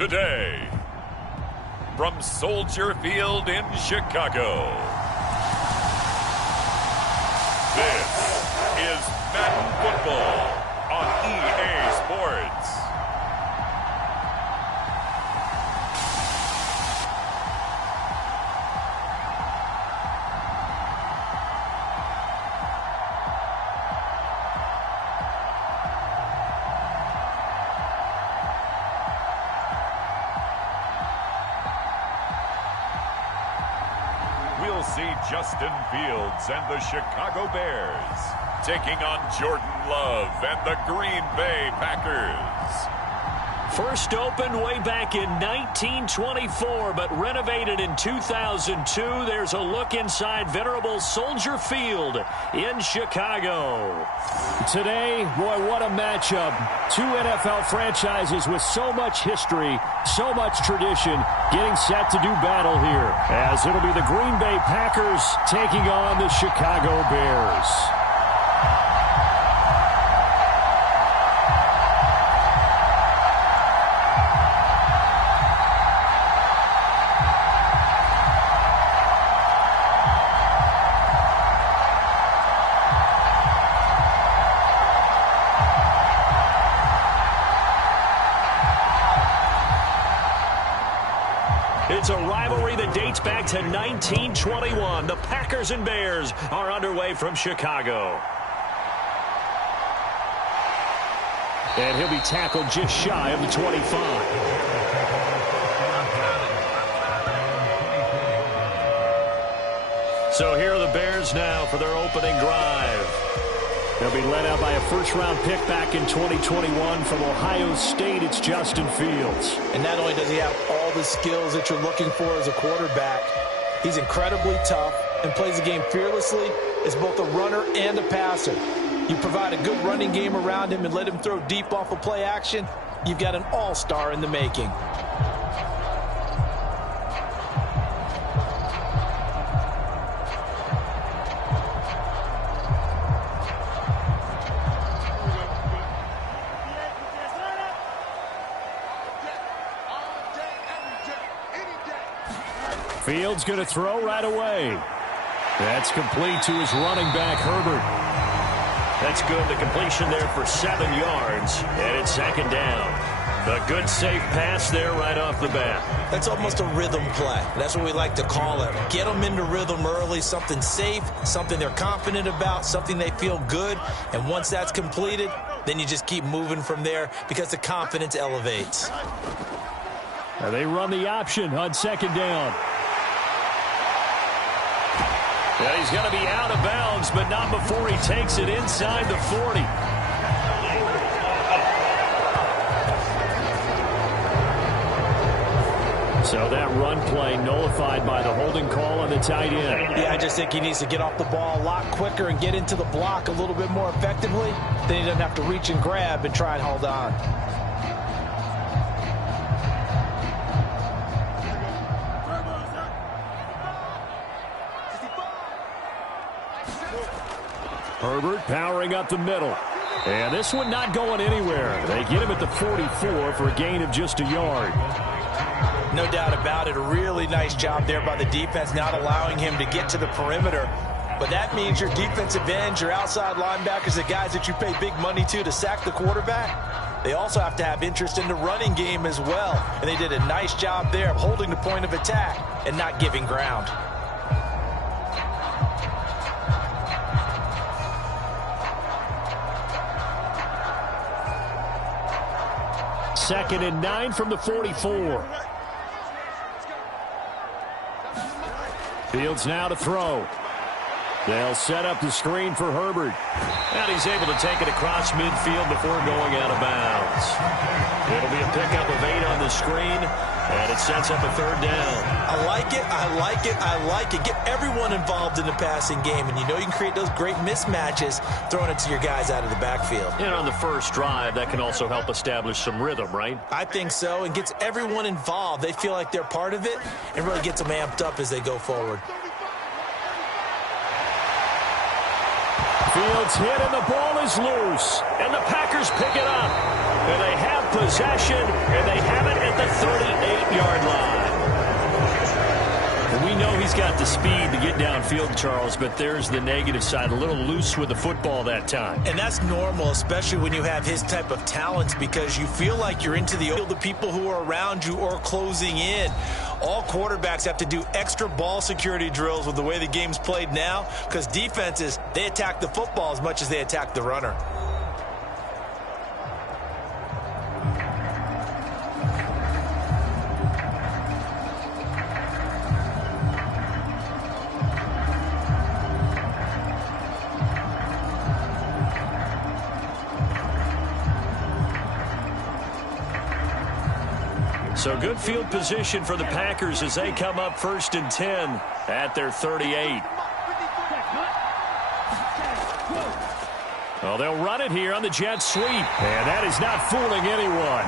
today, from Soldier Field in Chicago, this is Madden Football on EA Sports. We'll see Justin Fields and the Chicago Bears taking on Jordan Love and the Green Bay Packers. First opened way back in 1924, but renovated in 2002. There's a look inside venerable Soldier Field in Chicago. Today, boy, what a matchup. Two NFL franchises with so much history, so much tradition, getting set to do battle here, as it'll be the Green Bay Packers taking on the Chicago Bears. It's a rivalry that dates back to 1921. The Packers and Bears are underway from Chicago. And he'll be tackled just shy of the 25. So here are the Bears now for their opening drive. They'll be led out by a first-round pick back in 2021 from Ohio State. It's Justin Fields. And not only does he have all the skills that you're looking for as a quarterback, he's incredibly tough and plays the game fearlessly as both a runner and a passer. You provide a good running game around him and let him throw deep off of play action, you've got an all-star in the making. Fields going to throw right away. That's complete to his running back, Herbert. That's good. The completion there for 7 yards, and it's second down. A good, safe pass there right off the bat. That's almost a rhythm play. That's what we like to call it. Get them into rhythm early, something safe, something they're confident about, something they feel good. And once that's completed, then you just keep moving from there because the confidence elevates. Now they run the option on second down. Yeah, he's going to be out of bounds, but not before he takes it inside the 40. So that run play nullified by the holding call on the tight end. Yeah, I just think he needs to get off the ball a lot quicker and get into the block a little bit more effectively. Then he doesn't have to reach and grab and try and hold on. Herbert powering up the middle. And this one not going anywhere. They get him at the 44 for a gain of just a yard. No doubt about it. A really nice job there by the defense, not allowing him to get to the perimeter. But that means your defensive ends, your outside linebackers, the guys that you pay big money to sack the quarterback, they also have to have interest in the running game as well. And they did a nice job there of holding the point of attack and not giving ground. Second and 9 from the 44. Fields now to throw. They'll set up the screen for Herbert. And he's able to take it across midfield before going out of bounds. It'll be a pickup of 8 on the screen, and it sets up a third down. I like it, I like it, I like it. Get everyone involved in the passing game, and you know you can create those great mismatches throwing it to your guys out of the backfield. And on the first drive, that can also help establish some rhythm, right? I think so, and gets everyone involved. They feel like they're part of it, and really gets them amped up as they go forward. Fields hit and the ball is loose. And the Packers pick it up. And they have possession, and they have it at the 38-yard line. We know he's got the speed to get downfield, Charles, but there's the negative side, a little loose with the football that time. And that's normal, especially when you have his type of talents, because you feel like you're into the people who are around you or closing in. All quarterbacks have to do extra ball security drills with the way the game's played now, because defenses, they attack the football as much as they attack the runner. So good field position for the Packers as they come up 1st and 10 at their 38. Well, they'll run it here on the jet sweep. And that is not fooling anyone.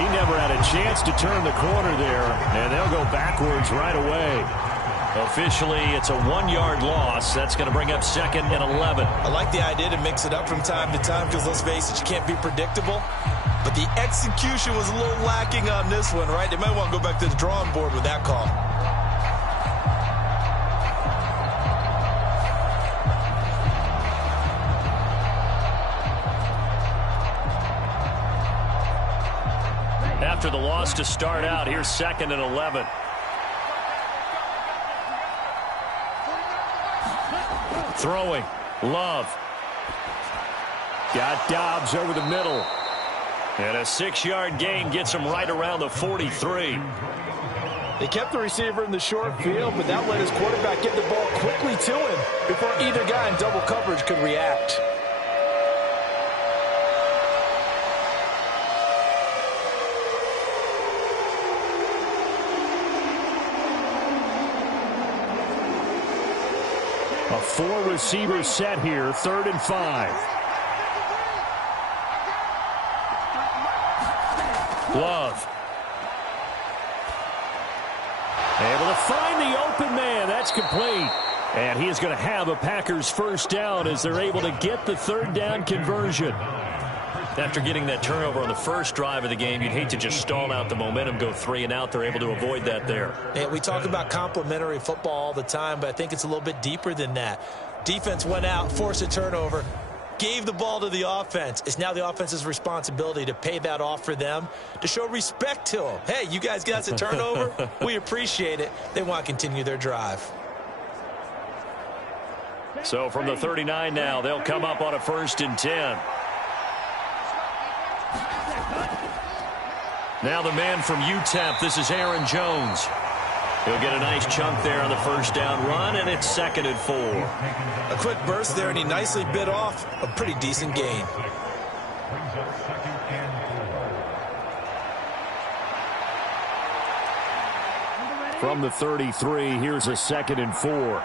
He never had a chance to turn the corner there, and they'll go backwards right away. Officially, it's a 1-yard loss. That's going to bring up 2nd and 11. I like the idea to mix it up from time to time because, let's face it, you can't be predictable. But the execution was a little lacking on this one, right? They might want to go back to the drawing board with that call. After the loss to start out, here's 2nd and 11. Throwing. Love. Got Dobbs over the middle. And a 6-yard gain gets him right around the 43. They kept the receiver in the short field, but that let his quarterback get the ball quickly to him before either guy in double coverage could react. A 4-receiver set here, 3rd and 5. Love. Able to find the open man. That's complete. And he is going to have a Packers first down as they're able to get the 3rd down conversion. After getting that turnover on the first drive of the game, you'd hate to just stall out the momentum, go 3 and out. They're able to avoid that there. And we talk about complementary football all the time, but I think it's a little bit deeper than that. Defense went out, forced a turnover, gave the ball to the offense. It's now the offense's responsibility to pay that off for them, to show respect to them. Hey, you guys got us a turnover? We appreciate it. They want to continue their drive. So from the 39 now, they'll come up on a 1st and 10. Now the man from UTEP, this is Aaron Jones. He'll get a nice chunk there on the 1st down run, and it's 2nd and 4. A quick burst there, and he nicely bit off a pretty decent gain. From the 33, here's a 2nd and 4.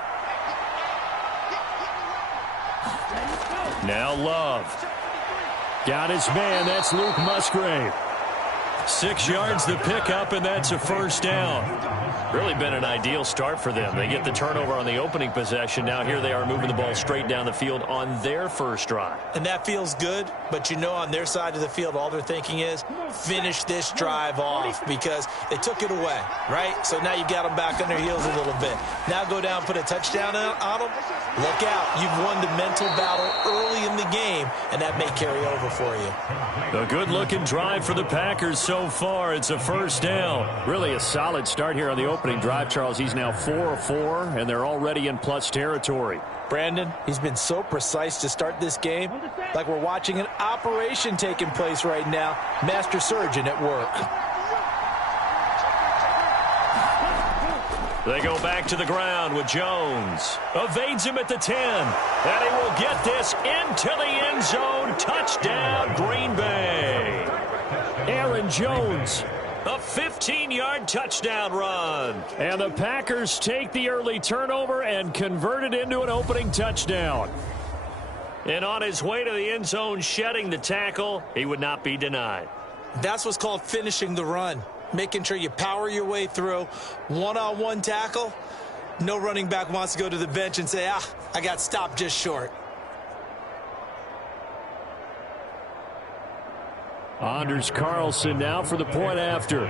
Now Love. Got his man. That's Luke Musgrave. 6 yards to pick up, and that's a 1st down. Really been an ideal start for them. They get the turnover on the opening possession. Now here they are moving the ball straight down the field on their first drive. And that feels good, but you know on their side of the field, all they're thinking is finish this drive off because they took it away, right? So now you got them back on their heels a little bit. Now go down, put a touchdown on them. Look out. You've won the mental battle early in the game, and that may carry over for you. A good-looking drive for the Packers so far. It's a 1st down. Really a solid start here on the opening drive, Charles. He's now 4 of 4, and they're already in plus territory. Brandon, he's been so precise to start this game, like we're watching an operation taking place right now. Master surgeon at work. They go back to the ground with Jones. Evades him at the 10. And he will get this into the end zone. Touchdown, Green Bay. Aaron Jones. A 15-yard touchdown run. And the Packers take the early turnover and convert it into an opening touchdown. And on his way to the end zone, shedding the tackle, he would not be denied. That's what's called finishing the run. Making sure you power your way through. One-on-one tackle. No running back wants to go to the bench and say, I got stopped just short. Anders Carlson now for the point after.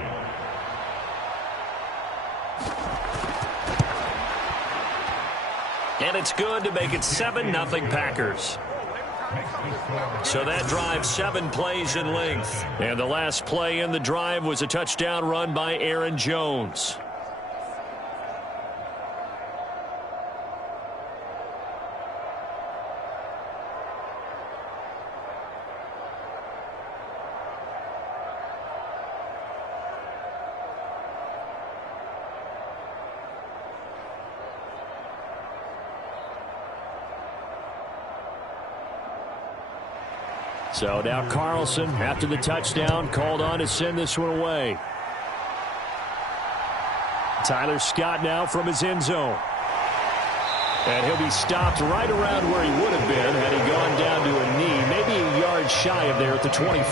And it's good to make it 7-0 Packers. So that drive 7 plays in length. And the last play in the drive was a touchdown run by Aaron Jones. So now Carlson, after the touchdown, called on to send this one away. Tyler Scott now from his end zone. And he'll be stopped right around where he would have been had he gone down to a knee, maybe a yard shy of there at the 24.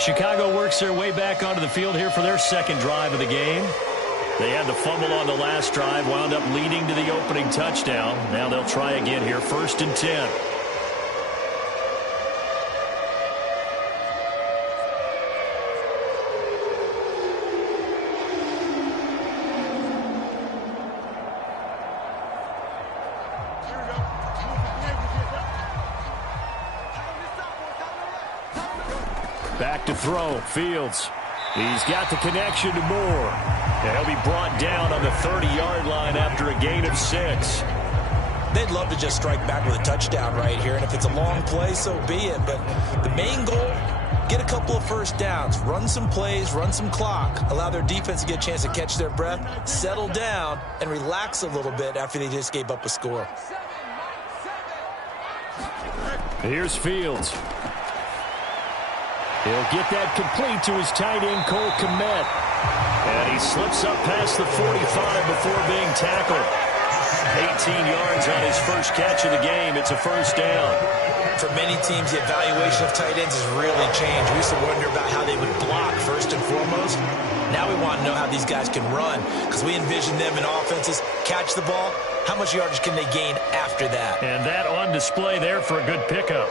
Chicago works their way back onto the field here for their second drive of the game. They had the fumble on the last drive, wound up leading to the opening touchdown. Now they'll try again here, 1st and 10. Back to throw. Fields. He's got the connection to Moore. And he'll be brought down on the 30-yard line after a gain of 6. They'd love to just strike back with a touchdown right here. And if it's a long play, so be it. But the main goal, get a couple of first downs. Run some plays, run some clock. Allow their defense to get a chance to catch their breath, settle down, and relax a little bit after they just gave up a score. Here's Fields. He'll get that complete to his tight end, Cole Kmet. And he slips up past the 45 before being tackled. 18 yards on his first catch of the game. It's a first down. For many teams, the evaluation of tight ends has really changed. We used to wonder about how they would block first and foremost. Now we want to know how these guys can run, because we envision them in offenses catch the ball. How much yardage can they gain after that? And that on display there for a good pickup.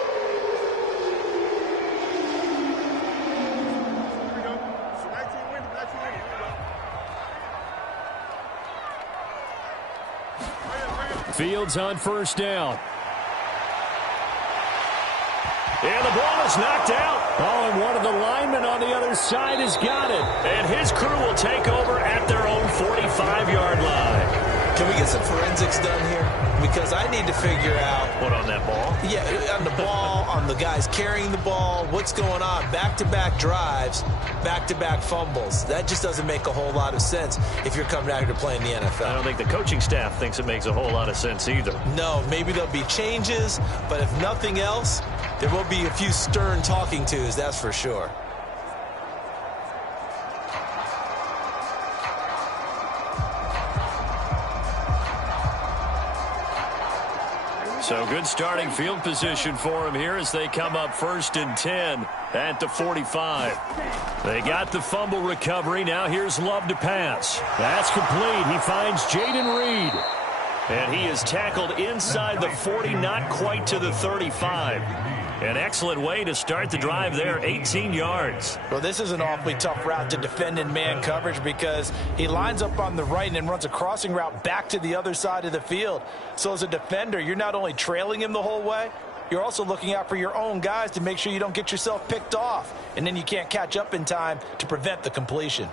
Fields on first down. And the ball is knocked out. Oh, and one of the linemen on the other side has got it. And his crew will take over at their own 45-yard line. Can we get some forensics done here? Because I need to figure out... What, on that ball? Yeah, on the ball, on the guys carrying the ball, what's going on? Back-to-back drives, back-to-back fumbles. That just doesn't make a whole lot of sense if you're coming out here to play in the NFL. I don't think the coaching staff thinks it makes a whole lot of sense either. No, maybe there'll be changes, but if nothing else, there will be a few stern talking tos, that's for sure. So good starting field position for him here as they come up 1st and 10 at the 45. They got the fumble recovery. Now here's Love to pass. That's complete. He finds Jaden Reed. And he is tackled inside the 40, not quite to the 35. An excellent way to start the drive there, 18 yards. Well, this is an awfully tough route to defend in man coverage because he lines up on the right and then runs a crossing route back to the other side of the field. So as a defender, you're not only trailing him the whole way, you're also looking out for your own guys to make sure you don't get yourself picked off. And then you can't catch up in time to prevent the completion.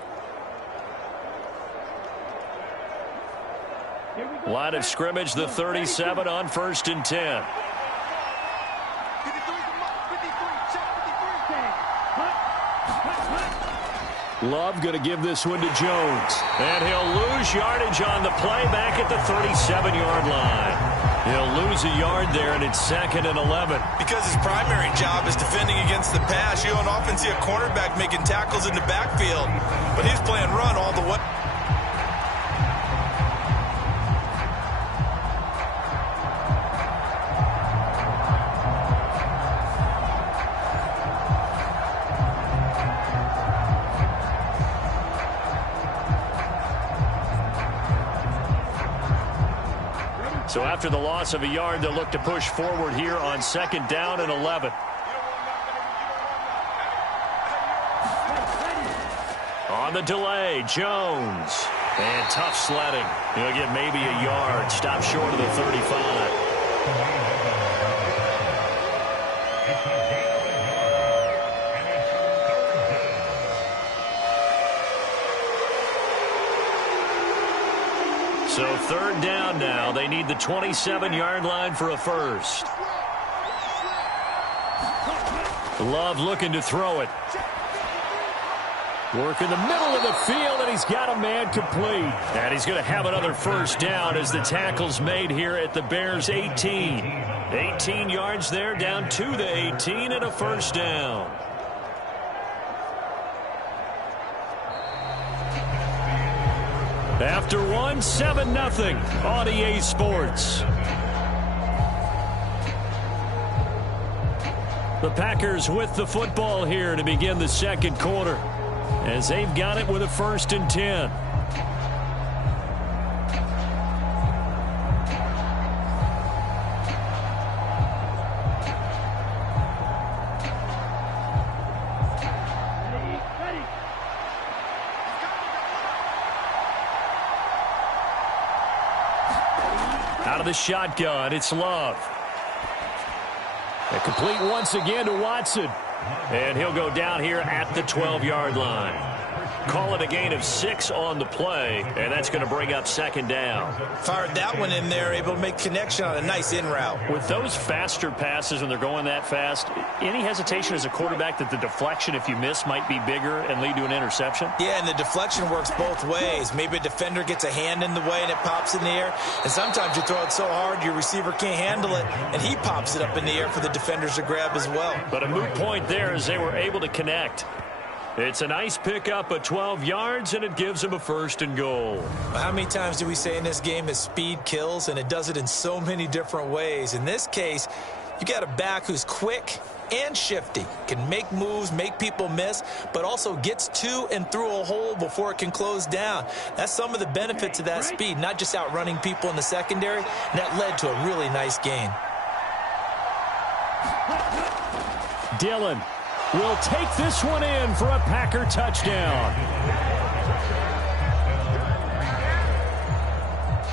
Line of scrimmage, the 37 on 1st and 10. Love going to give this one to Jones. And he'll lose yardage on the play back at the 37-yard line. He'll lose a yard there, and it's 2nd and 11. Because his primary job is defending against the pass. You don't often see a cornerback making tackles in the backfield, but he's playing run all the way. So after the loss of a yard, they'll look to push forward here on 2nd down and 11. On the delay, Jones. And tough sledding. He'll get maybe a yard. Stop short of the 35. So 3rd down now. They need the 27-yard line for a first. Love looking to throw it. Work in the middle of the field, and he's got a man complete. And he's going to have another first down as the tackle's made here at the Bears' 18. 18 yards there, down to the 18, and a first down. After one, 7-0 on EA Sports. The Packers with the football here to begin the second quarter, as they've got it with a 1st and 10. Out of the shotgun, it's Love. A complete once again to Watson. And he'll go down here at the 12-yard line. Call it a gain of 6 on the play, and that's going to bring up 2nd down. Fired that one in there, able to make connection on a nice in route. With those faster passes when they're going that fast, any hesitation as a quarterback that the deflection, if you miss, might be bigger and lead to an interception? Yeah, and the deflection works both ways. Maybe a defender gets a hand in the way and it pops in the air, and sometimes you throw it so hard your receiver can't handle it, and he pops it up in the air for the defenders to grab as well. But a moot point there as they were able to connect. It's a nice pickup of 12 yards, and it gives them a 1st and goal. How many times do we say in this game that speed kills, and it does it in so many different ways? In this case, you got a back who's quick and shifty, can make moves, make people miss, but also gets to and through a hole before it can close down. That's some of the benefits of that speed, not just outrunning people in the secondary, and that led to a really nice gain. Dillon will take this one in for a Packer touchdown.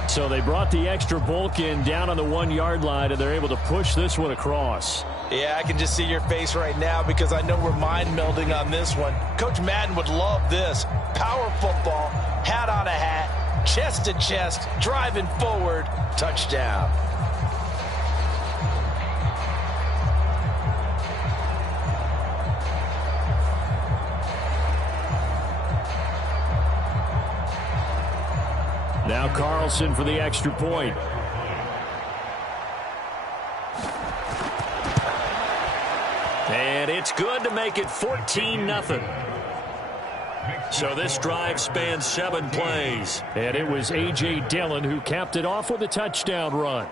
So they brought the extra bulk in down on the 1-yard line, and they're able to push this one across. Yeah, I can just see your face right now because I know we're mind melding on this one. Coach Madden would love this. Power football, hat on a hat, chest to chest, driving forward, touchdown. Now Carlson for the extra point. And it's good to make it 14-0. So this drive spans 7 plays. And it was A.J. Dillon who capped it off with a touchdown run.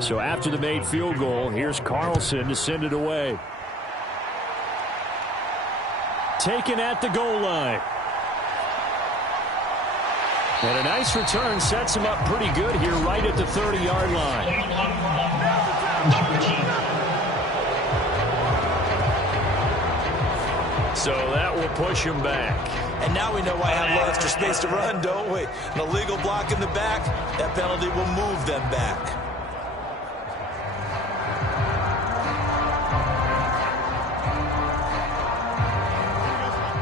So after the made field goal, here's Carlson to send it away. Taken at the goal line. And a nice return sets him up pretty good here right at the 30-yard line. So that will push him back. And now we know why I have a little extra space to run, don't we? An illegal block in the back, that penalty will move them back.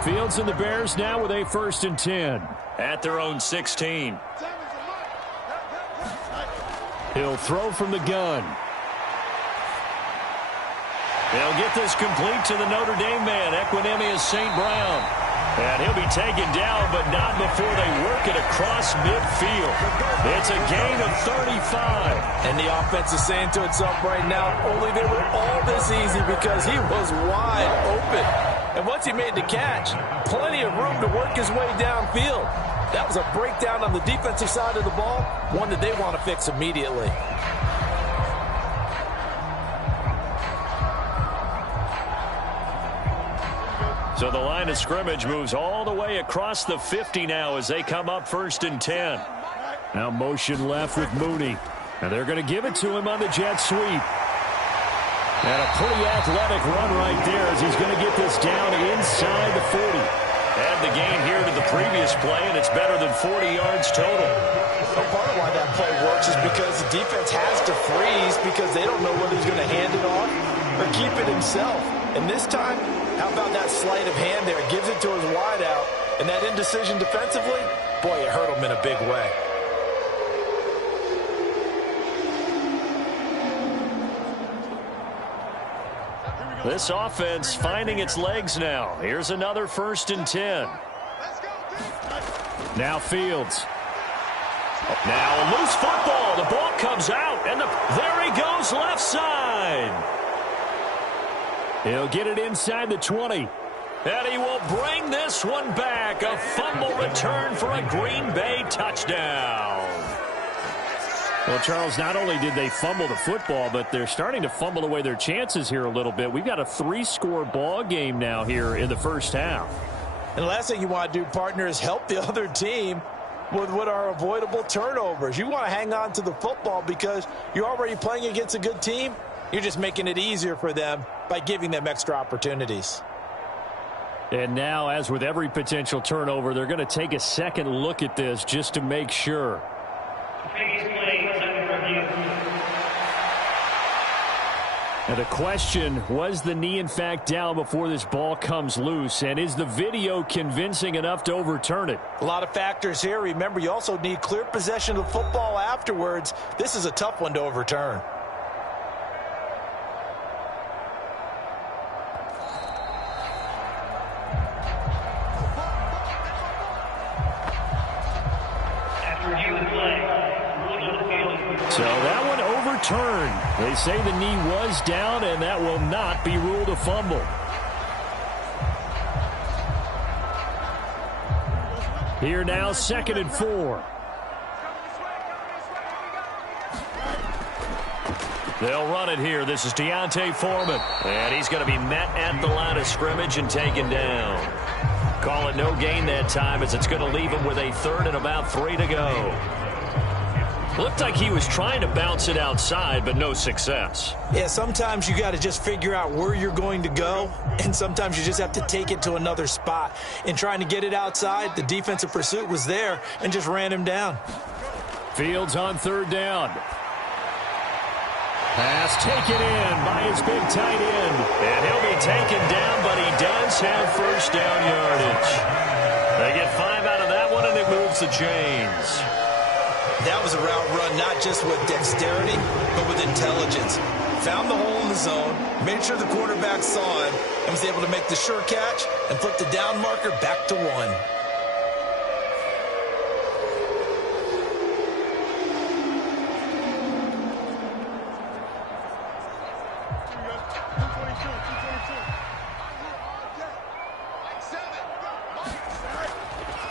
Fields and the Bears now with a 1st and 10. At their own 16. He'll throw from the gun. They'll get this complete to the Notre Dame man, Equinemius St. Brown. And he'll be taken down, but not before they work it across midfield. It's a gain of 35. And the offense is saying to itself right now, only they were all this easy because he was wide open. And once he made the catch, plenty of room to work his way downfield. That was a breakdown on the defensive side of the ball, one that they want to fix immediately. So the line of scrimmage moves all the way across the 50 now as they come up 1st and 10. Now motion left with Mooney. And they're going to give it to him on the jet sweep. And a pretty athletic run right there as he's going to get this down inside the 40. Add the gain here to the previous play, and it's better than 40 yards total. Well, part of why that play works is because the defense has to freeze because they don't know whether he's going to hand it off or keep it himself. And this time, how about that sleight of hand there? Gives it to his wideout. And that indecision defensively, boy, it hurt him in a big way. This offense finding its legs now. Here's another 1st and 10. Now Fields. Now a loose football. The ball comes out, and there he goes left side. He'll get it inside the 20. And he will bring this one back. A fumble return for a Green Bay touchdown. Well, Charles, not only did they fumble the football, but they're starting to fumble away their chances here a little bit. We've got a 3-score ball game now here in the first half. And the last thing you want to do, partner, is help the other team with what are avoidable turnovers. You want to hang on to the football because you're already playing against a good team. You're just making it easier for them by giving them extra opportunities. And now, as with every potential turnover, they're going to take a second look at this just to make sure. Now the question, was the knee in fact down before this ball comes loose? And is the video convincing enough to overturn it? A lot of factors here. Remember, you also need clear possession of the football afterwards. This is a tough one to overturn. So that one overturned. They say the knee was down, and that will not be ruled a fumble. Here now, 2nd and 4. They'll run it here. This is Deontay Foreman. And he's going to be met at the line of scrimmage and taken down. Call it no gain that time as it's going to leave him with a 3rd and about 3 to go. Looked like he was trying to bounce it outside, but no success. Yeah, sometimes you got to just figure out where you're going to go, and sometimes you just have to take it to another spot. In trying to get it outside, the defensive pursuit was there and just ran him down. Fields on 3rd down. Pass taken in by his big tight end. And he'll be taken down, but he does have 1st down yardage. They get 5 out of that one, and it moves the chains. That was a route run not just with dexterity, but with intelligence. Found the hole in the zone, made sure the quarterback saw him, and was able to make the sure catch and flip the down marker back to 1.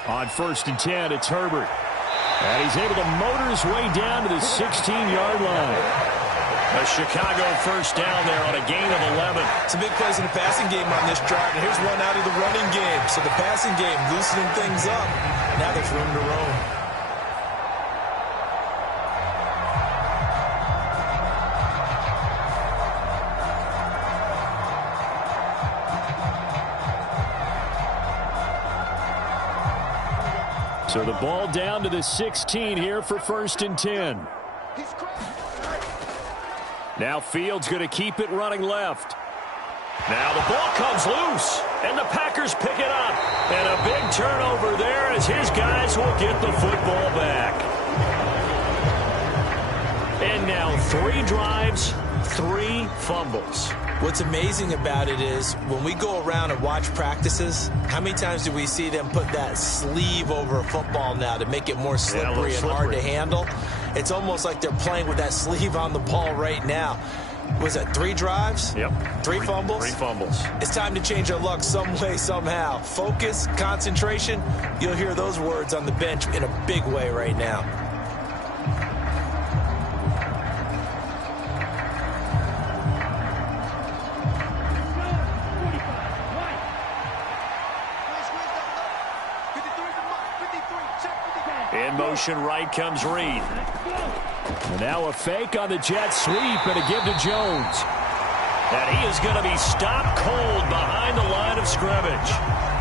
On 1st and 10, it's Herbert. And he's able to motor his way down to the 16-yard line. A Chicago 1st down there on a gain of 11. Some big plays in the passing game on this drive, and here's one out of the running game. So the passing game loosening things up. Now there's room to roam. So the ball down to the 16 here for 1st and 10. Now Fields going to keep it running left. Now the ball comes loose, and the Packers pick it up. And a big turnover there as his guys will get the football back. And now 3 drives, 3 fumbles. What's amazing about it is when we go around and watch practices, how many times do we see them put that sleeve over a football now to make it more slippery and hard to handle? It's almost like they're playing with that sleeve on the ball right now. Was that 3 drives? Yep. 3 fumbles? 3 fumbles. It's time to change our luck some way, somehow. Focus, concentration, you'll hear those words on the bench in a big way right now. In motion right comes Reed. And now a fake on the jet sweep and a give to Jones. And he is going to be stopped cold behind the line of scrimmage.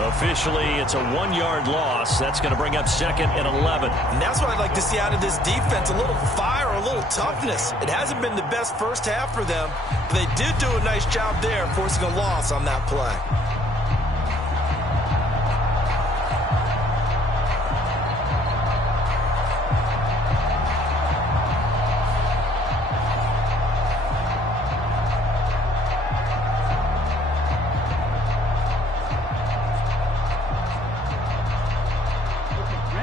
Officially, it's a 1-yard loss. That's going to bring up 2nd and 11. And that's what I'd like to see out of this defense, a little fire, a little toughness. It hasn't been the best first half for them, but they did do a nice job there forcing a loss on that play.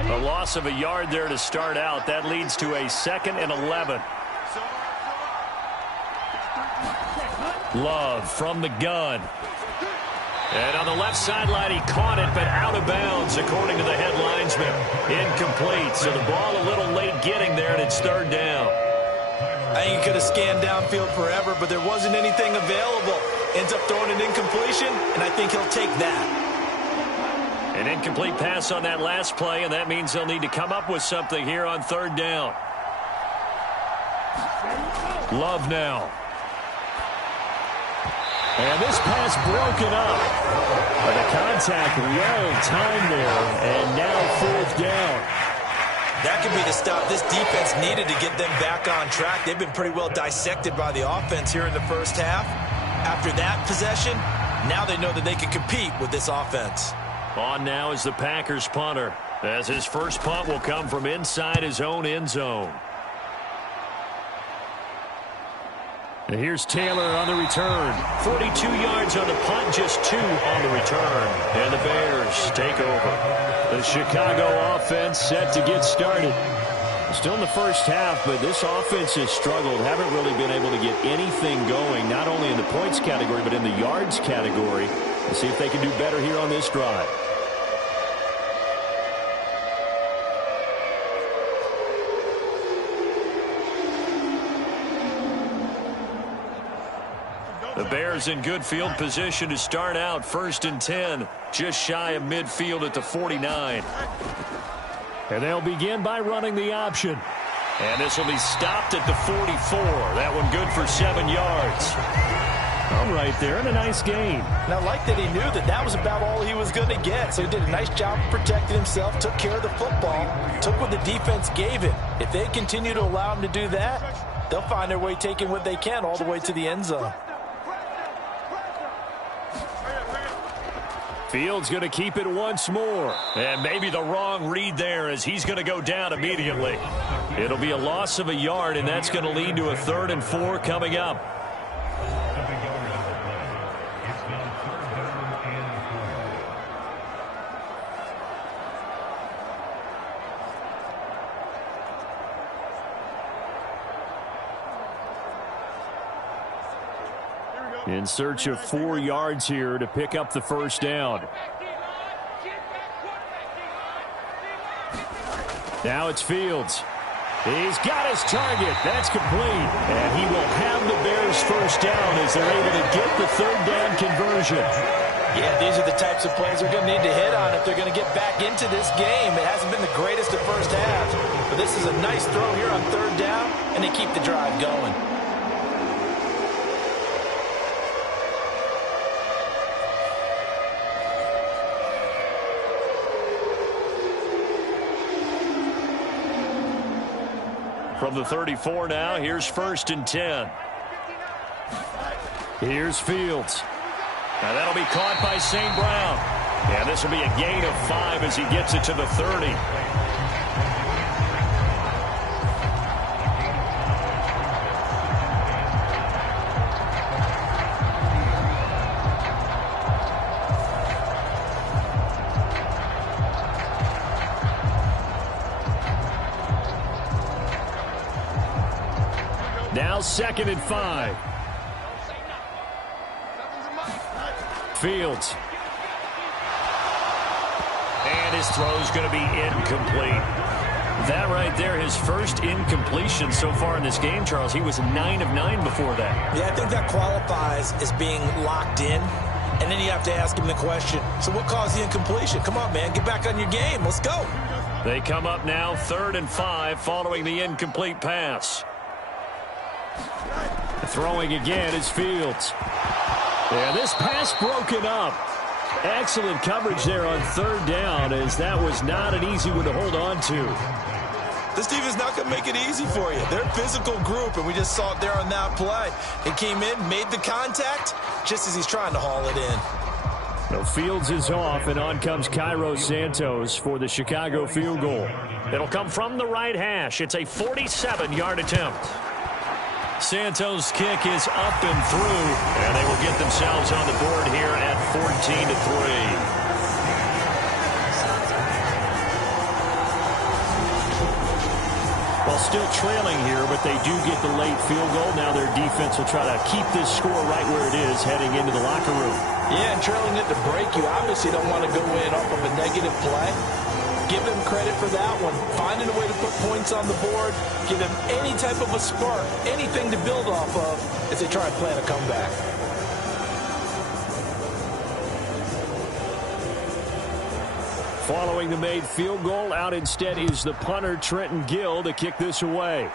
A loss of a yard there to start out. That leads to a 2nd and 11. Love from the gun. And on the left sideline, he caught it, but out of bounds, according to the head linesman. Incomplete, so the ball a little late getting there, and it's 3rd down. I think he could have scanned downfield forever, but there wasn't anything available. Ends up throwing an incompletion, and I think he'll take that. An incomplete pass on that last play, and that means they'll need to come up with something here on 3rd down. Love now. And this pass broken up. But the contact well timed there, and now 4th down. That could be the stop this defense needed to get them back on track. They've been pretty well dissected by the offense here in the first half. After that possession, now they know that they can compete with this offense. On now is the Packers punter, as his first punt will come from inside his own end zone. And here's Taylor on the return. 42 yards on the punt, just 2 on the return. And the Bears take over. The Chicago offense set to get started. Still in the first half, but this offense has struggled. Haven't really been able to get anything going, not only in the points category, but in the yards category. Let's see if they can do better here on this drive. The Bears in good field position to start out. 1st and 10, just shy of midfield at the 49. And they'll begin by running the option. And this will be stopped at the 44. That one good for 7 yards. All right there, and a nice gain. And I like that he knew that that was about all he was going to get. So he did a nice job protecting himself, took care of the football, took what the defense gave him. If they continue to allow him to do that, they'll find their way taking what they can all the way to the end zone. Fields going to keep it once more. And maybe the wrong read there, as he's going to go down immediately. It'll be a loss of a yard, and that's going to lead to a 3rd and 4 coming up. In search of 4 yards here to pick up the first down. Now it's Fields. He's got his target. That's complete. And he will have the Bears first down as they're able to get the 3rd down conversion. Yeah, these are the types of plays they're going to need to hit on if they're going to get back into this game. It hasn't been the greatest of first halves, but this is a nice throw here on 3rd down, and they keep the drive going. From the 34 now, here's 1st and 10. Here's Fields. Now that'll be caught by St. Brown. And this will be a gain of 5 as he gets it to the 30. Now 2nd and 5. Fields. And his throw's going to be incomplete. That right there, his first incompletion so far in this game, Charles. He was 9 of 9 before that. Yeah, I think that qualifies as being locked in. And then you have to ask him the question, so what caused the incompletion? Come on, man, get back on your game. Let's go. They come up now 3rd and 5 following the incomplete pass. Throwing again is Fields. Yeah, this pass broken up. Excellent coverage there on 3rd down, as that was not an easy one to hold on to. This team is not going to make it easy for you. They're a physical group, and we just saw it there on that play. He came in, made the contact, just as he's trying to haul it in. So Fields is off, and on comes Cairo Santos for the Chicago field goal. It'll come from the right hash. It's a 47-yard attempt. Santos' kick is up and through, and they will get themselves on the board here at 14-3. Well, still trailing here, but they do get the late field goal. Now their defense will try to keep this score right where it is heading into the locker room. Yeah, and trailing it to break, you obviously don't want to go in off of a negative play. Give them credit for that one. Finding a way to put points on the board. Give them any type of a spark, anything to build off of as they try and plan a comeback. Following the made field goal, out instead is the punter, Trenton Gill, to kick this away.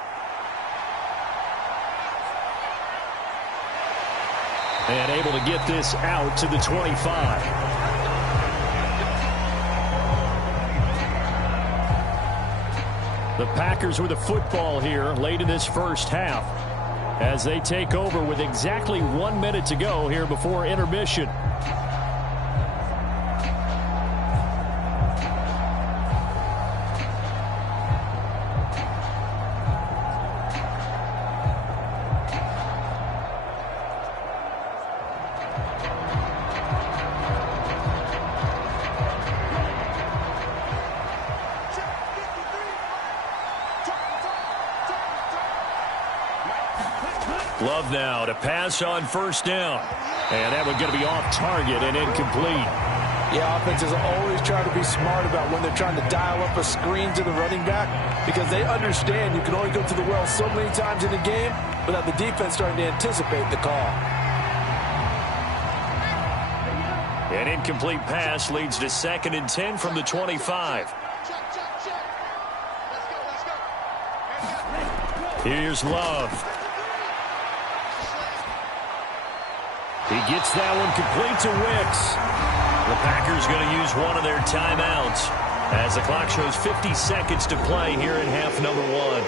And able to get this out to the 25. The Packers with the football here late in this first half as they take over with exactly 1 minute to go here before intermission. Love now to pass on 1st down. And that would going to be off target and incomplete. Yeah, offenses always try to be smart about when they're trying to dial up a screen to the running back because they understand you can only go to the well so many times in a game without the defense starting to anticipate the call. An incomplete pass leads to 2nd and 10 from the 25. Here's Love. He gets that one complete to Wicks. The Packers going to use one of their timeouts as the clock shows 50 seconds to play here in half number 1.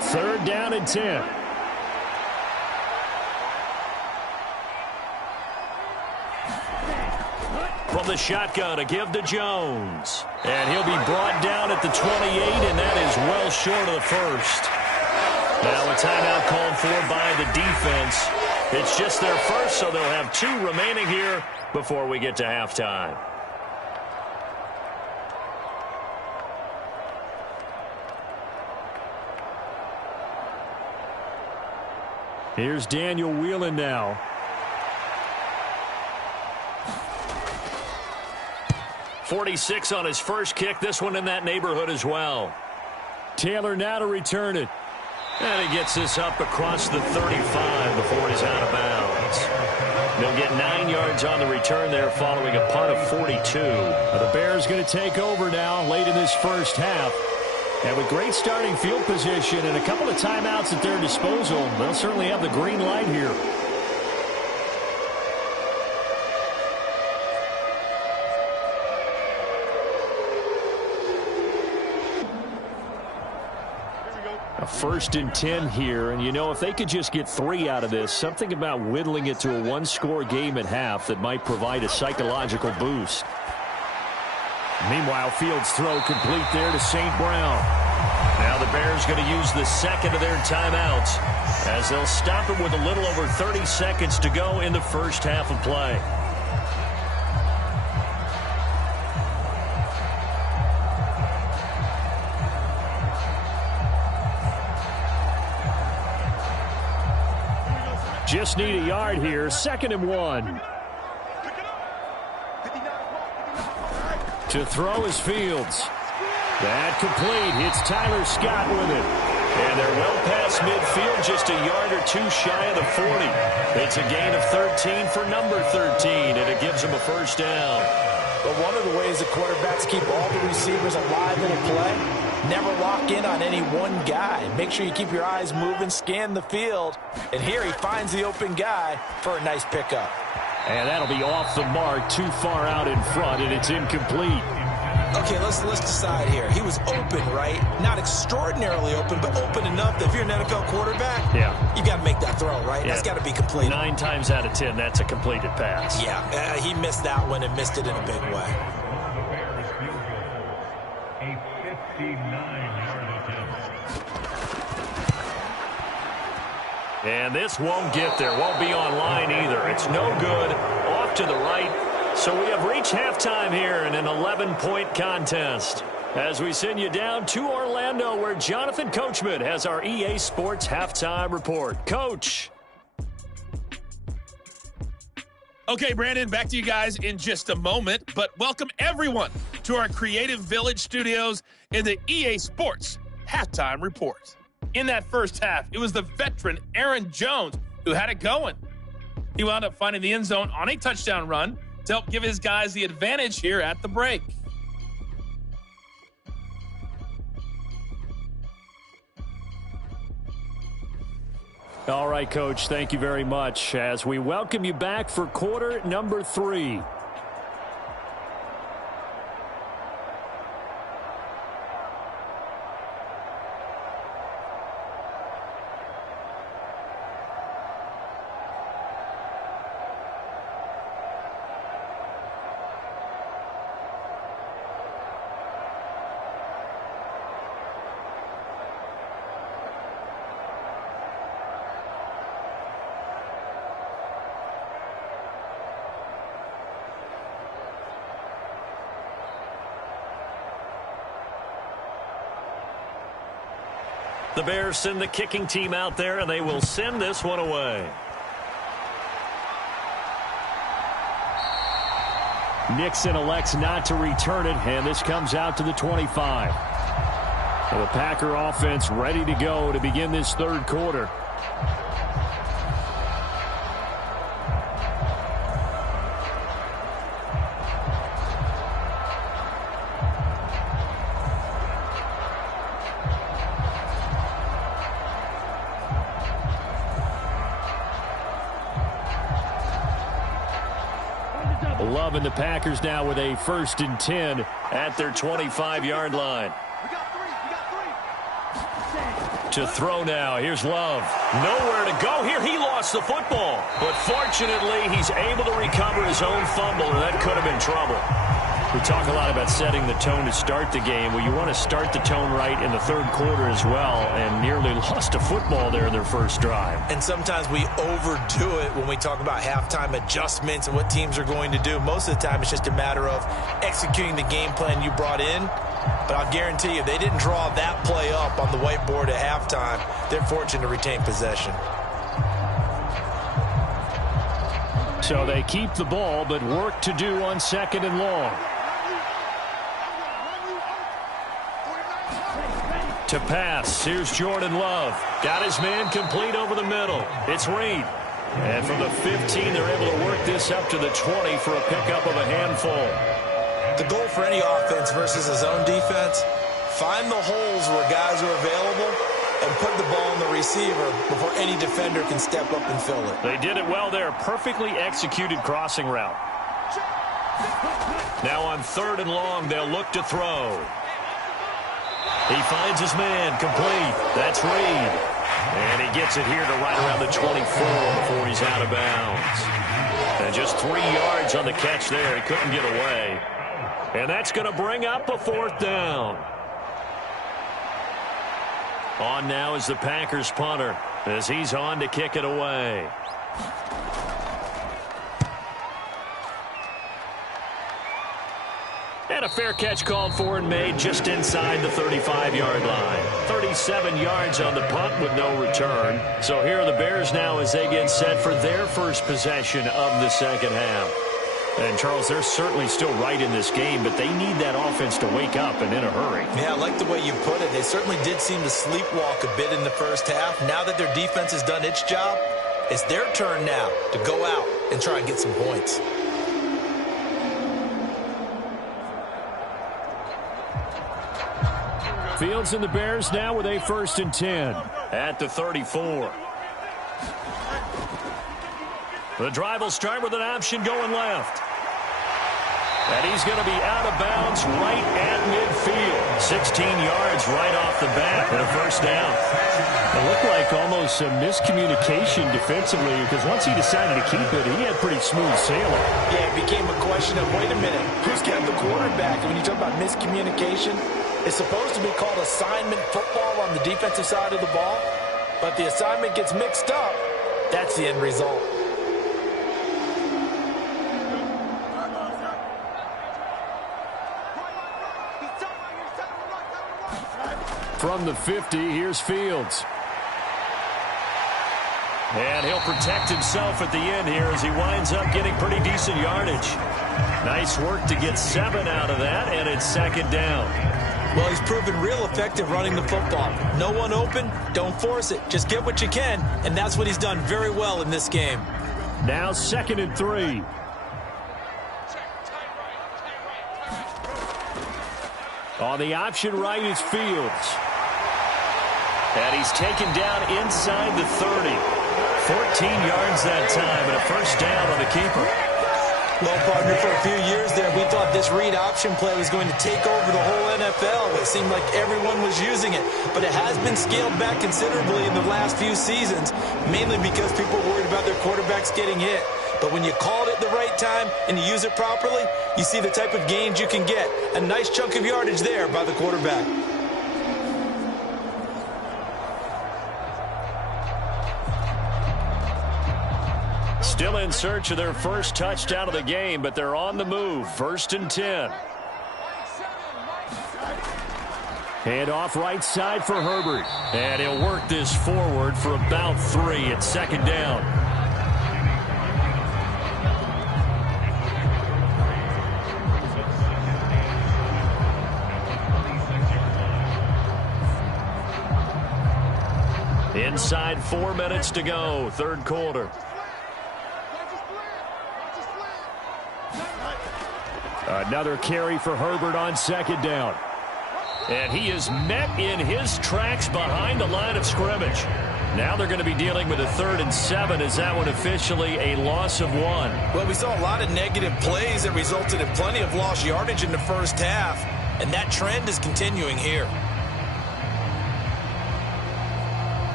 Third down and 10. From the shotgun to give to Jones. And he'll be brought down at the 28, and that is well short of the first. Now a timeout called for by the defense. It's just their first, so they'll have 2 remaining here before we get to halftime. Here's Daniel Whelan now. .46 on his first kick. This one in that neighborhood as well. Taylor now to return it. And he gets this up across the 35 before he's out of bounds. They'll get 9 yards on the return there following a punt of 42. The Bears going to take over now late in this first half. And with great starting field position and a couple of timeouts at their disposal, they'll certainly have the green light here. A 1st and 10 here, and you know, if they could just get 3 out of this, something about whittling it to a 1-score game at half that might provide a psychological boost. Meanwhile, Fields' throw complete there to St. Brown. Now the Bears going to use the second of their timeouts as they'll stop it with a little over 30 seconds to go in the first half of play. Just need a yard here. 2nd and 1. To throw is Fields. That complete. Hits Tyler Scott with it. And they're well past midfield, just a yard or two shy of the 40. It's a gain of 13 for number 13, and it gives them a first down. But one of the ways the quarterbacks keep all the receivers alive in a play, never lock in on any one guy. Make sure you keep your eyes moving, scan the field. And here he finds the open guy for a nice pickup. And that'll be off the mark, too far out in front, and it's incomplete. Okay, let's decide here. He was open, right? Not extraordinarily open, but open enough that if you're an NFL quarterback, you got to make that throw, right? That's got to be completed. 9 times out of 10, that's a completed pass. Yeah, he missed that one and missed it in a big way. A 59-yard attempt. And this won't get there. Won't be online either. It's no good. Off to the right. So we have reached halftime here in an 11-point contest. As we send you down to Orlando, where Jonathan Coachman has our EA Sports Halftime Report. Coach. Okay, Brandon, back to you guys in just a moment. But welcome everyone to our Creative Village studios in the EA Sports Halftime Report. In that first half, it was the veteran Aaron Jones who had it going. He wound up finding the end zone on a touchdown run to help give his guys the advantage here at the break. All right, Coach, thank you very much as we welcome you back for quarter number 3. The Bears send the kicking team out there, and they will send this one away. Nixon elects not to return it, and this comes out to the 25. The Packer offense ready to go to begin this third quarter. Loving the Packers now with a 1st and 10 at their 25-yard line. To throw now. Here's Love. Nowhere to go here. He lost the football. But fortunately, he's able to recover his own fumble, and that could have been trouble. We talk a lot about setting the tone to start the game. Well, you want to start the tone right in the third quarter as well, and nearly lost a football there in their first drive. And sometimes we overdo it when we talk about halftime adjustments and what teams are going to do. Most of the time, it's just a matter of executing the game plan you brought in. But I'll guarantee you, they didn't draw that play up on the whiteboard at halftime. They're fortunate to retain possession. So they keep the ball, but work to do on 2nd and long. To pass, here's Jordan Love. Got his man complete over the middle. It's Reed. And from the 15, they're able to work this up to the 20 for a pickup of a handful. The goal for any offense versus a zone defense, find the holes where guys are available and put the ball on the receiver before any defender can step up and fill it. They did it well there. Perfectly executed crossing route. Now on 3rd and long, they'll look to throw. He finds his man complete. That's Reed. And he gets it here to right around the 24 before he's out of bounds. And just 3 yards on the catch there. He couldn't get away. And that's going to bring up a 4th down. On now is the Packers punter as he's on to kick it away. And a fair catch called for and made just inside the 35-yard line. 37 yards on the punt with no return. So here are the Bears now as they get set for their first possession of the second half. And, Charles, they're certainly still right in this game, but they need that offense to wake up and in a hurry. Yeah, I like the way you put it. They certainly did seem to sleepwalk a bit in the first half. Now that their defense has done its job, it's their turn now to go out and try and get some points. Fields and the Bears now with a 1st and 10. At the 34. The drive will start with an option going left. And he's going to be out of bounds right at midfield. 16 yards right off the bat and a first down. It looked like almost a miscommunication defensively because once he decided to keep it, he had pretty smooth sailing. Yeah, it became a question of, wait a minute, who's got the quarterback? And when you talk about miscommunication, it's supposed to be called assignment football on the defensive side of the ball. But if the assignment gets mixed up, that's the end result. From the 50, here's Fields. And he'll protect himself at the end here as he winds up getting pretty decent yardage. Nice work to get 7 out of that, and it's second down. Well, he's proven real effective running the football. No one open, don't force it. Just get what you can, and that's what he's done very well in this game. Now 2nd and 3. On the option right is Fields. And he's taken down inside the 30. 14 yards that time and a first down on the keeper. Well, partner, for a few years there, we thought this read option play was going to take over the whole NFL. It seemed like everyone was using it. But it has been scaled back considerably in the last few seasons, mainly because people are worried about their quarterbacks getting hit. But when you call it at the right time and you use it properly, you see the type of gains you can get. A nice chunk of yardage there by the quarterback. Still in search of their first touchdown of the game, but they're on the move. 1st and 10. Hand off right side for Herbert. And he'll work this forward for about 3 at second down. Inside 4 minutes to go, third quarter. Another carry for Herbert on second down. And he is met in his tracks behind the line of scrimmage. Now they're going to be dealing with a 3rd and 7. Is that one officially a loss of 1? Well, we saw a lot of negative plays that resulted in plenty of lost yardage in the first half, and that trend is continuing here.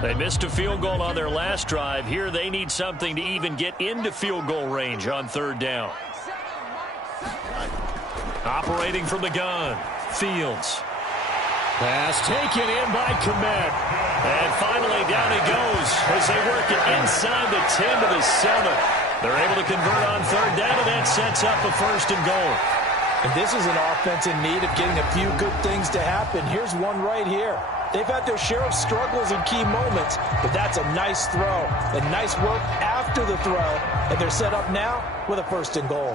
They missed a field goal on their last drive. Here they need something to even get into field goal range on 3rd down. Operating from the gun, Fields. Pass taken in by Komet. And finally down he goes as they work it inside the 10 to the 7. They're able to convert on 3rd down, and that sets up a 1st and goal. And this is an offense in need of getting a few good things to happen. Here's one right here. They've had their share of struggles in key moments, but that's a nice throw. And nice work after the throw. And they're set up now with a 1st and goal.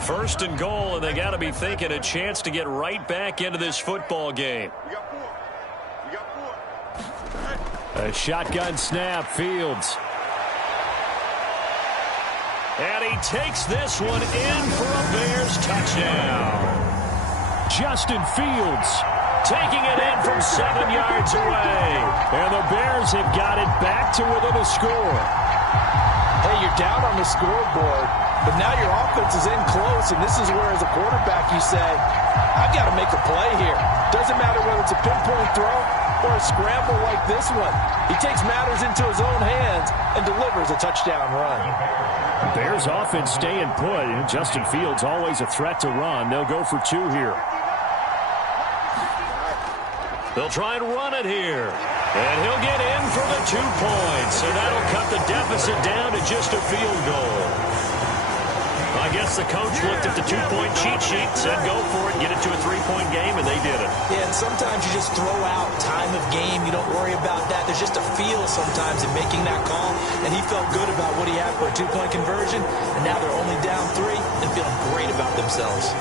First and goal, and they got to be thinking a chance to get right back into this football game. A shotgun snap, Fields. And he takes this one in for a Bears touchdown. Justin Fields taking it in from 7 yards away. And the Bears have got it back to within a score. Hey, you're down on the scoreboard, but now your offense is in close, and this is where, as a quarterback, you say, I've got to make a play here. Doesn't matter whether it's a pinpoint throw or a scramble like this one. He takes matters into his own hands and delivers a touchdown run. Bears offense staying put. Justin Fields always a threat to run. They'll go for 2 here. They'll try and run it here. And he'll get in for the 2 points. And that'll cut the deficit down to just a field goal. I guess the coach looked at the 2-point cheat sheet, said go for it, get it to a 3-point game, and they did it. Yeah, and sometimes you just throw out time of game. You don't worry about that. There's just a feel sometimes in making that call. And he felt good about what he had for a 2-point conversion. And now they're only down 3 and feeling great about themselves.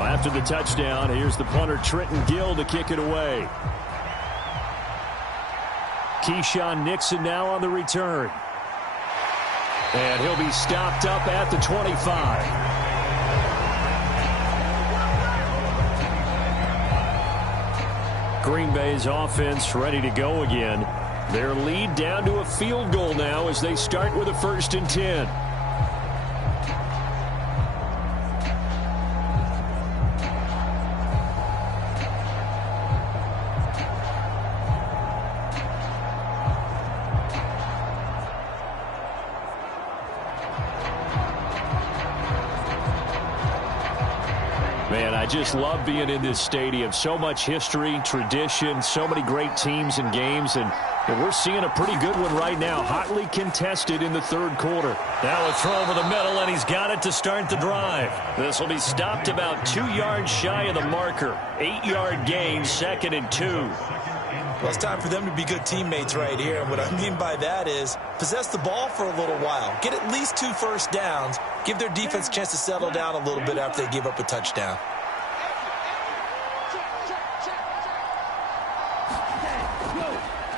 After the touchdown, here's the punter, Trenton Gill, to kick it away. Keyshawn Nixon now on the return. And he'll be stopped up at the 25. Green Bay's offense ready to go again. Their lead down to a field goal now as they start with a 1st and 10. Man, I just love being in this stadium. So much history, tradition, so many great teams and games, and we're seeing a pretty good one right now, hotly contested in the 3rd quarter. Now a throw over the middle, and he's got it to start the drive. This will be stopped about 2 yards shy of the marker. 8-yard gain, 2nd and 2. Well, it's time for them to be good teammates right here. And what I mean by that is possess the ball for a little while. Get at least 2 first downs. Give their defense a chance to settle down a little bit after they give up a touchdown.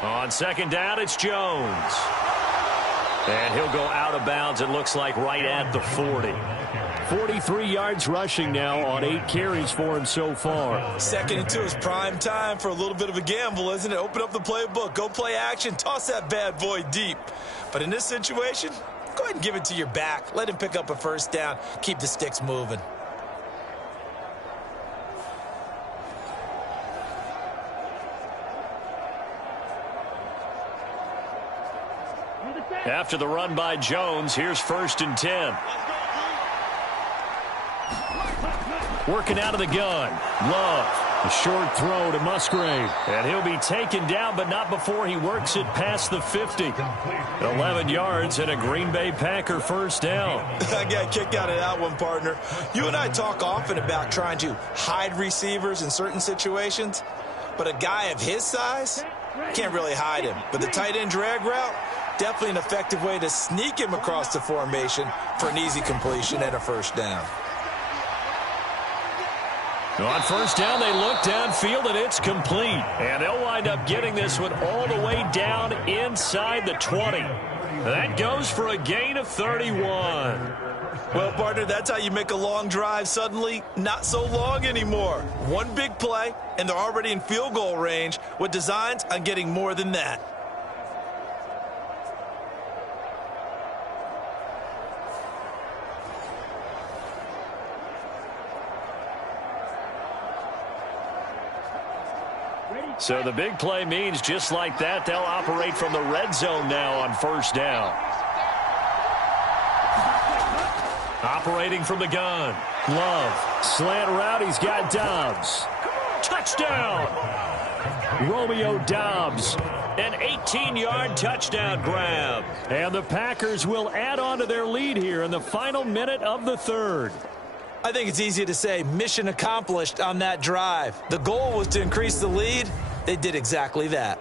On 2nd down, it's Jones. And he'll go out of bounds, it looks like, right at the 40. 43 yards rushing now on 8 carries for him so far. 2nd and 2 is prime time for a little bit of a gamble, isn't it? Open up the playbook, go play action, toss that bad boy deep. But in this situation, go ahead and give it to your back. Let him pick up a 1st down. Keep the sticks moving. After the run by Jones, here's 1st and 10. Working out of the gun. Love. A short throw to Musgrave. And he'll be taken down, but not before he works it past the 50. 11 yards and a Green Bay Packer 1st down. I got kicked out of that one, partner. You and I talk often about trying to hide receivers in certain situations, but a guy of his size can't really hide him. But the tight end drag route, definitely an effective way to sneak him across the formation for an easy completion and a 1st down. On 1st down, they look downfield, and it's complete. And they'll wind up getting this one all the way down inside the 20. That goes for a gain of 31. Well, partner, that's how you make a long drive suddenly not so long anymore. One big play, and they're already in field goal range with designs on getting more than that. So the big play means just like that, they'll operate from the red zone now on 1st down. Operating from the gun. Love. Slant route, he's got Dobbs. Touchdown! Romeo Dobbs. An 18-yard touchdown grab. And the Packers will add on to their lead here in the final minute of the 3rd. I think it's easy to say mission accomplished on that drive. The goal was to increase the lead. They did exactly that.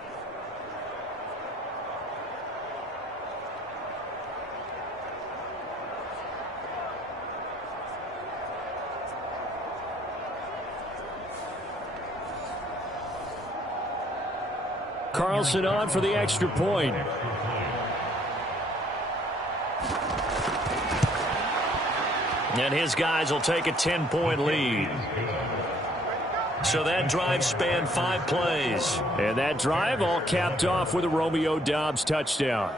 Carlson on for the extra point. And his guys will take a 10-point lead. So that drive spanned 5 plays. And that drive all capped off with a Romeo Doubs touchdown.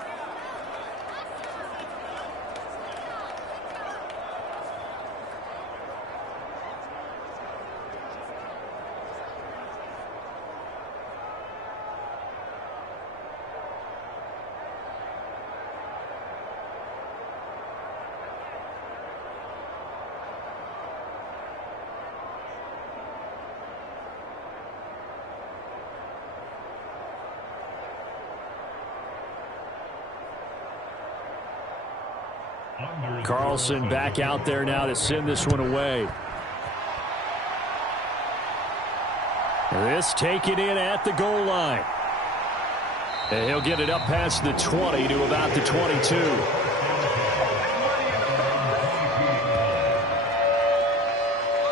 Carlson back out there now to send this one away. This taken in at the goal line. And he'll get it up past the 20 to about the 22.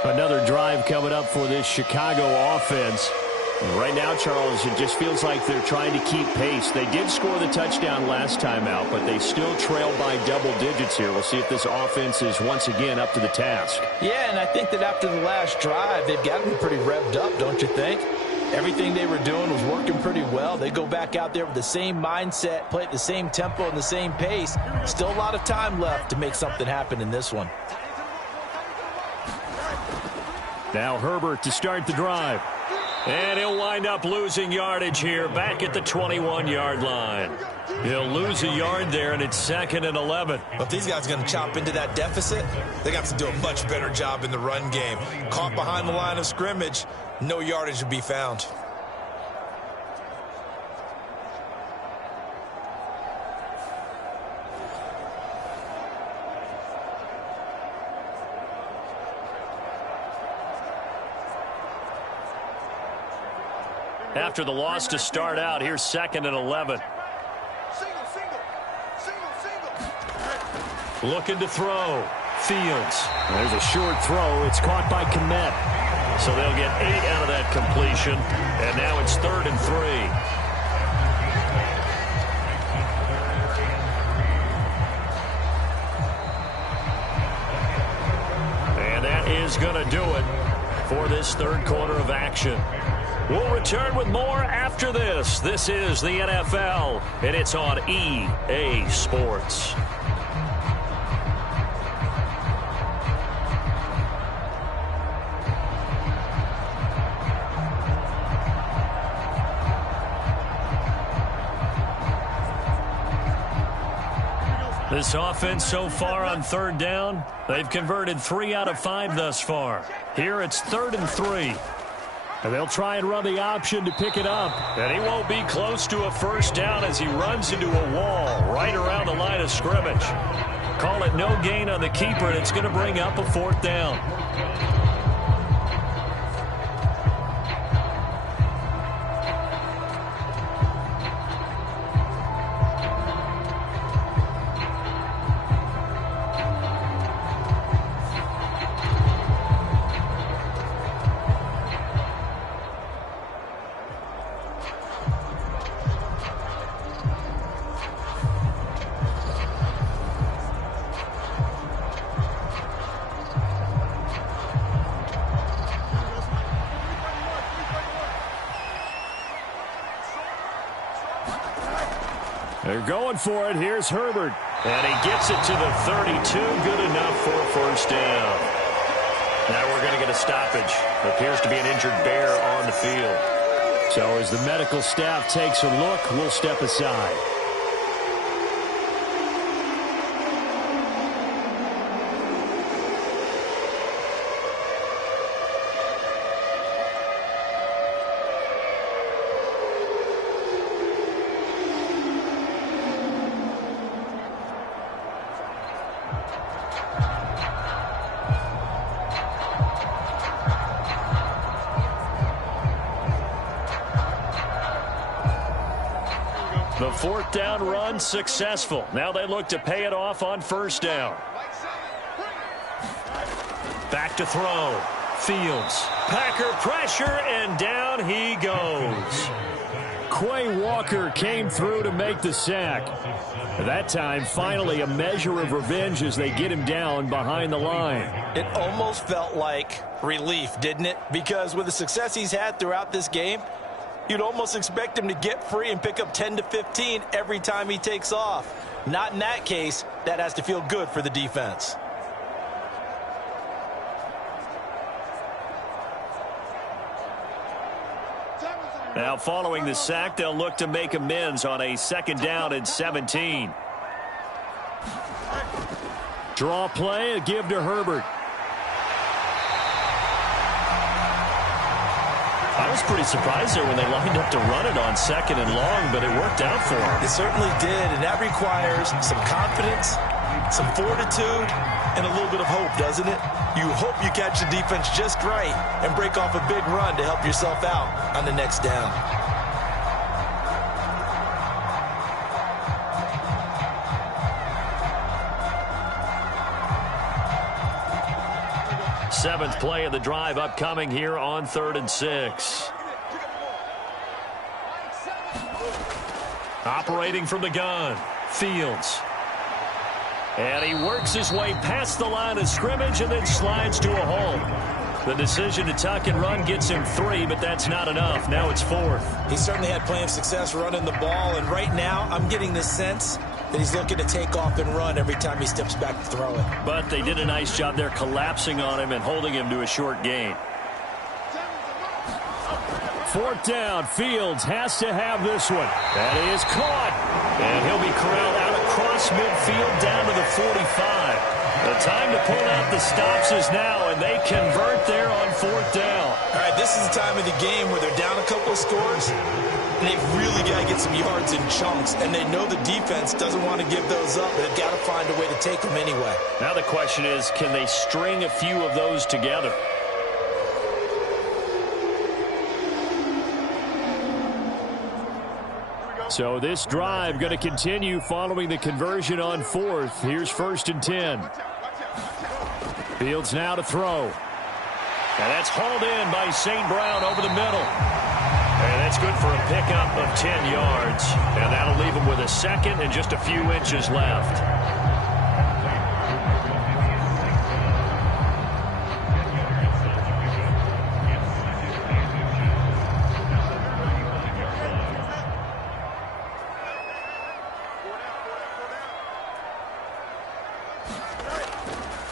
Another drive coming up for this Chicago offense. Right now, Charles, it just feels like they're trying to keep pace. They did score the touchdown last time out, but they still trail by double digits here. We'll see if this offense is once again up to the task. Yeah, and I think that after the last drive, they've got them pretty revved up, don't you think? Everything they were doing was working pretty well. They go back out there with the same mindset, play at the same tempo and the same pace. Still a lot of time left to make something happen in this one. Now Herbert to start the drive. And he'll wind up losing yardage here back at the 21-yard line. He'll lose a yard there, and it's 2nd and 11. But if these guys are going to chop into that deficit, they got to do a much better job in the run game. Caught behind the line of scrimmage, no yardage to be found. After the loss to start out, here's 2nd and 11. Looking to throw. Fields. There's a short throw. It's caught by Kmet. So they'll get 8 out of that completion. And now it's 3rd and 3. And that is going to do it for this third quarter of action. We'll return with more after this. This is the NFL, and it's on EA Sports. This offense so far on 3rd down, they've converted 3 out of 5 thus far. Here it's 3rd and 3. And they'll try and run the option to pick it up. And he won't be close to a 1st down as he runs into a wall right around the line of scrimmage. Call it no gain on the keeper, and it's going to bring up a 4th down. They're going for it. Here's Herbert. And he gets it to the 32. Good enough for a 1st down. Now we're going to get a stoppage. Appears to be an injured bear on the field. So as the medical staff takes a look, we'll step aside. The 4th down run successful. Now they look to pay it off on 1st down. Back to throw. Fields. Packer pressure, and down he goes. Quay Walker came through to make the sack. That time, finally, a measure of revenge as they get him down behind the line. It almost felt like relief, didn't it? Because with the success he's had throughout this game, you'd almost expect him to get free and pick up 10 to 15 every time he takes off. Not in that case. That has to feel good for the defense. Now, following the sack, they'll look to make amends on a 2nd down and 17. Draw play, a give to Herbert. I was pretty surprised there when they lined up to run it on 2nd and long, but it worked out for them. It certainly did, and that requires some confidence, some fortitude, and a little bit of hope, doesn't it? You hope you catch the defense just right and break off a big run to help yourself out on the next down. Seventh play of the drive upcoming here on 3rd and 6. Operating from the gun, Fields. And he works his way past the line of scrimmage and then slides to a hole. The decision to tuck and run gets him 3, but that's not enough. Now it's 4th. He certainly had plenty of success running the ball, and right now I'm getting the sense that he's looking to take off and run every time he steps back to throw it. But they did a nice job there collapsing on him and holding him to a short gain. 4th down. Fields has to have this one. That is caught. And he'll be corralled out across midfield down to the 45. The time to pull out the stops is now, and they convert there on 4th down. All right, this is the time of the game where they're down a couple of scores, and they've really got to get some yards in chunks, and they know the defense doesn't want to give those up, but they've got to find a way to take them anyway. Now the question is, can they string a few of those together? So this drive going to continue following the conversion on 4th. Here's 1st and 10. Fields now to throw. And that's hauled in by St. Brown over the middle. And that's good for a pickup of 10 yards. And that'll leave him with a 2nd and just a few inches left.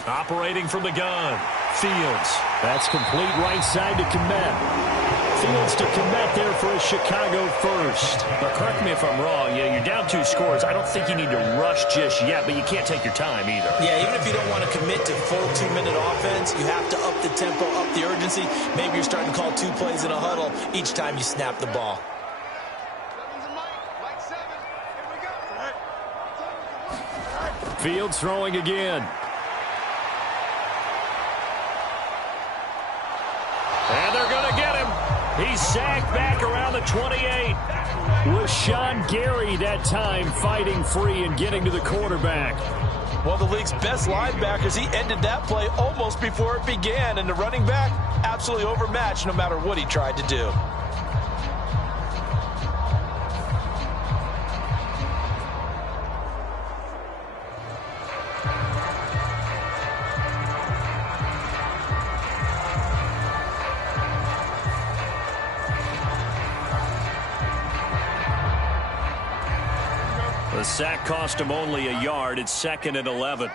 Operating from the gun, Fields. That's complete right side to Kmet. Fields to Kmet there for a Chicago first. But correct me if I'm wrong, you're down 2 scores. I don't think you need to rush just yet, but you can't take your time either. Yeah, even if you don't want to commit to full 2-minute offense, you have to up the tempo, up the urgency. Maybe you're starting to call 2 plays in a huddle each time you snap the ball. Fields throwing again. And they're going to get him. He's sacked back around the 28. Was Sean Gary that time fighting free and getting to the quarterback. One of the league's best linebackers, he ended that play almost before it began. And the running back, absolutely overmatched no matter what he tried to do. The sack cost him only a yard. It's 2nd and 11.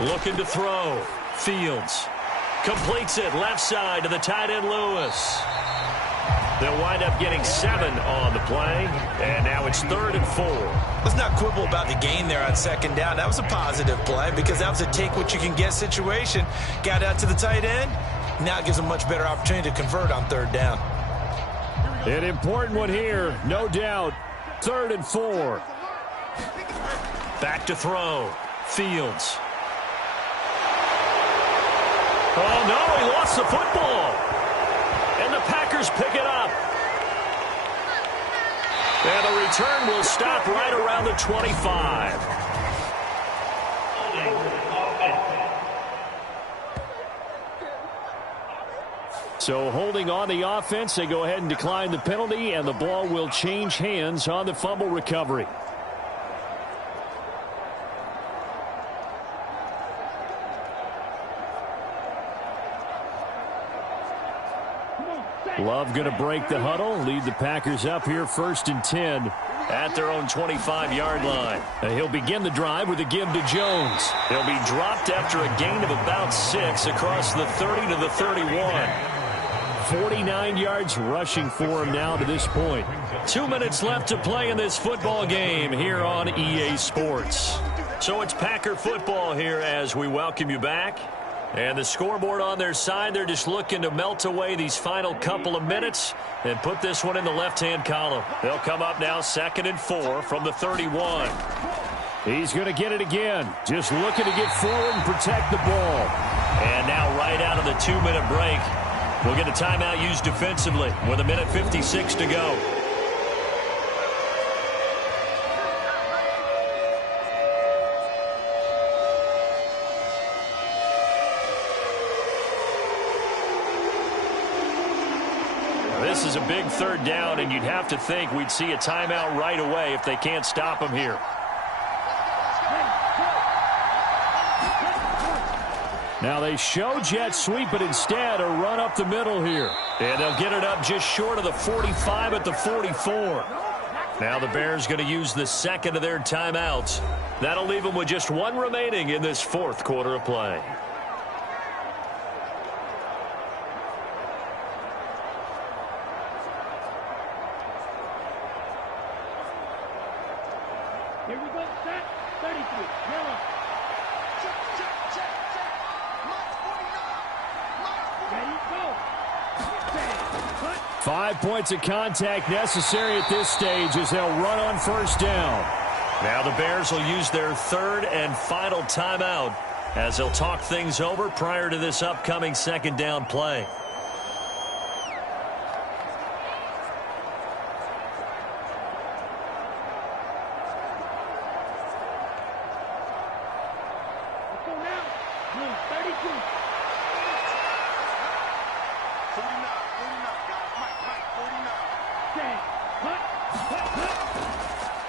Looking to throw. Fields completes it left side to the tight end Lewis. They'll wind up getting 7 on the play, and now it's 3rd and 4. Let's not quibble about the gain there on 2nd down. That was a positive play because that was a take-what-you-can-get situation. Got out to the tight end. Now it gives them a much better opportunity to convert on 3rd down. An important one here, no doubt. 3rd and 4. Back to throw. Fields. Oh, no, he lost the football. And the Packers pick it up. And the return will stop right around the 25. So holding on the offense, they go ahead and decline the penalty, and the ball will change hands on the fumble recovery. Love going to break the huddle, lead the Packers up here 1st and 10 at their own 25-yard line. He'll begin the drive with a give to Jones. He'll be dropped after a gain of about 6 across the 30 to the 31. 49 yards rushing for him now to this point. 2 minutes left to play in this football game here on EA Sports. So it's Packer football here as we welcome you back. And the scoreboard on their side, they're just looking to melt away these final couple of minutes and put this one in the left-hand column. They'll come up now 2nd and 4 from the 31. He's going to get it again. Just looking to get forward and protect the ball. And now right out of the 2-minute break, we'll get a timeout used defensively with 1:56 to go. This is a big 3rd down, and you'd have to think we'd see a timeout right away if they can't stop him here. Now they show jet sweep, but instead a run up the middle here. And they'll get it up just short of the 45 at the 44. Now the Bears going to use the 2nd of their timeouts. That'll leave them with just 1 remaining in this 4th quarter of play. Here we go, set, 33, yellow. Check, check, check, check. Mark 49. Ready, go. 5 points of contact necessary at this stage as they'll run on 1st down. Now the Bears will use their 3rd and final timeout as they'll talk things over prior to this upcoming 2nd down play.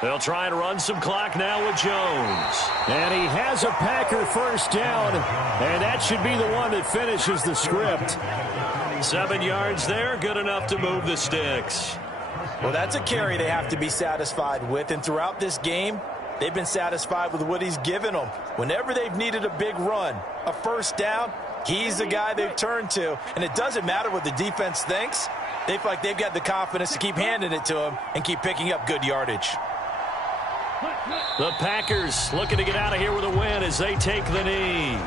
They'll try and run some clock now with Jones. And he has a Packer 1st down, and that should be the one that finishes the script. 7 yards there, good enough to move the sticks. Well, that's a carry they have to be satisfied with, and throughout this game, they've been satisfied with what he's given them. Whenever they've needed a big run, a 1st down, he's the guy they've turned to, and it doesn't matter what the defense thinks. They feel like they've got the confidence to keep handing it to him and keep picking up good yardage. The Packers looking to get out of here with a win as they take the knee.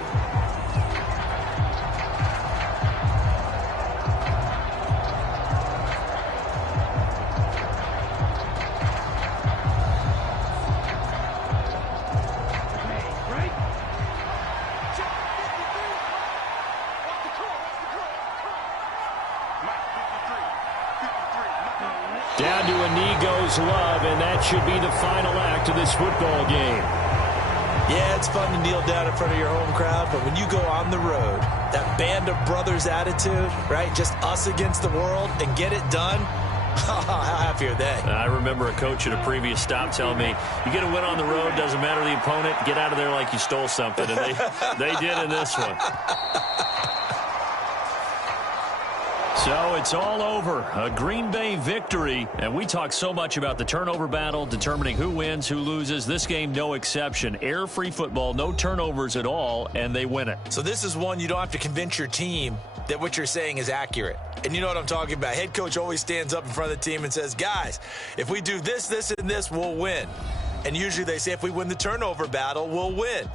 Down to a knee goes Love, and that should be the final act of this football game. Yeah, it's fun to kneel down in front of your home crowd, but when you go on the road, that band of brothers attitude, right, just us against the world, and get it done, how happy are they? I remember a coach at a previous stop telling me, you get a win on the road, doesn't matter the opponent, get out of there like you stole something, and they did in this one. So it's all over. A Green Bay victory. And we talk so much about the turnover battle, determining who wins, who loses. This game, no exception. Air-free football, no turnovers at all, and they win it. So this is one you don't have to convince your team that what you're saying is accurate. And you know what I'm talking about. Head coach always stands up in front of the team and says, guys, if we do this, this, and this, we'll win. And usually they say if we win the turnover battle, we'll win.